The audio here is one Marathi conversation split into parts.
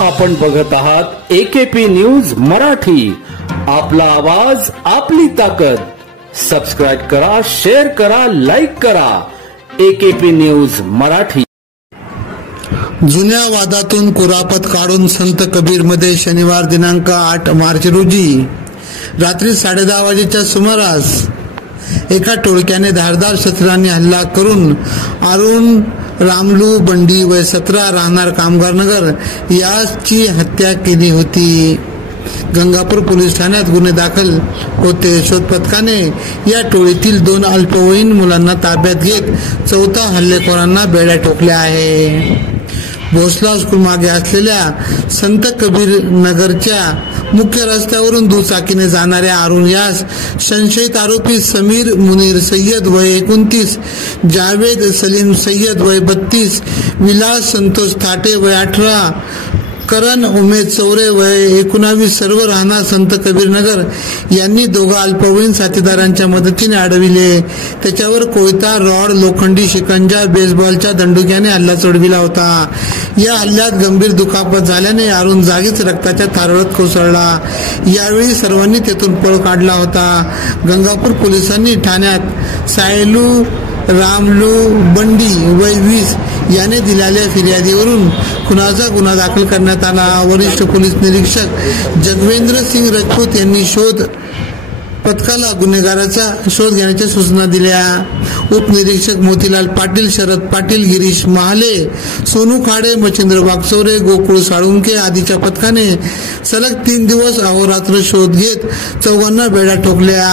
आपण बघत आहात AKP न्यूज मराठी. आपला आवाज आपली ताकद. सबस्क्राइब करा, शेअर करा, लाईक करा. AKP news Marathi. जुन्या वादातून कुरापत काढून संत कबीर मध्ये शनिवार दिनांक 8 मार्च रोजी रात्री 10:30 वाजेच्या सुमारास एका टोळक्याने धारदार शस्त्रांनी हल्ला करून अरुण रामलू बंडी वय 17 राहणार कामगार नगर याची हत्या केली होती. गंगापूर पोलीस ठाण्यात गुन्हे दाखल होते. शोध पथकाने या टोळीतील 2 अल्पवयीन मुलांना ताब्यात घेत 4थ्या हल्लेखोरांना बेड्या ठोकल्या आहे. भोसला स्कूल मागे असलेल्या संत कबीर नगरच्या मुख्य रस्त्यावरून दुचाकीने जाणाऱ्या अरुण यास संशयित आरोपी समीर मुनीर सय्यद वय 29, जावेद सलीम सय्यद वय 32, विलास संतोष थाटे वय 18, करण उमेद चौरे वय 19 सर्व राहणार संत कबीर नगर यांनी 2 अल्पवयीन साथीदारांच्या मदतीने अडविले. त्याच्यावर कोयता, रॉड, लोखंडी शिकंजा, बेसबॉलच्या दंडुक्याने हल्ला चढविला होता. या हल्ल्यात गंभीर दुखापत झाल्याने अरुण जागीच रक्ताच्या थारोळ्यात कोसळला. यावेळी सर्वांनी तेथून पळ काढला होता. गंगापूर पोलिसांनी ठाण्यात सायलू रामलू बंडी वय 20 याने दिलेल्या फिर्यादीवरून खुनाचा गुन्हा दाखल करण्यात आला. वरिष्ठ पोलीस निरीक्षक जगवेंद्र सिंग राजपूत यांनी शोध पथकाला गुन्हेगाराचा शोध घेण्याच्या सूचना दिल्या. उपनिरीक्षक मोतीलाल पाटील, शरद पाटील, गिरीश महाले, सोनू खाडे, मच्छिंद्र वागचौरे, गोकुळ साळुंके आदीच्या पथकाने सलग 3 दिवस अहोरात्र शोध घेत 4 बेड्या ठोकल्या.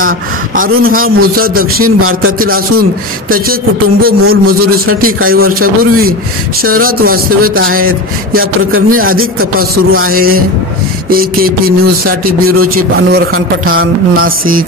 अरुण हा मूळचा दक्षिण भारतातील असून त्याचे कुटुंब मोलमजुरीसाठी काही वर्षापूर्वी शहरात वास्तव्यात आहेत. या प्रकरणी अधिक तपास सुरू आहे. AKP न्यूज साठी ब्युरो चीफ अनवर खान पठाण, नाशिक.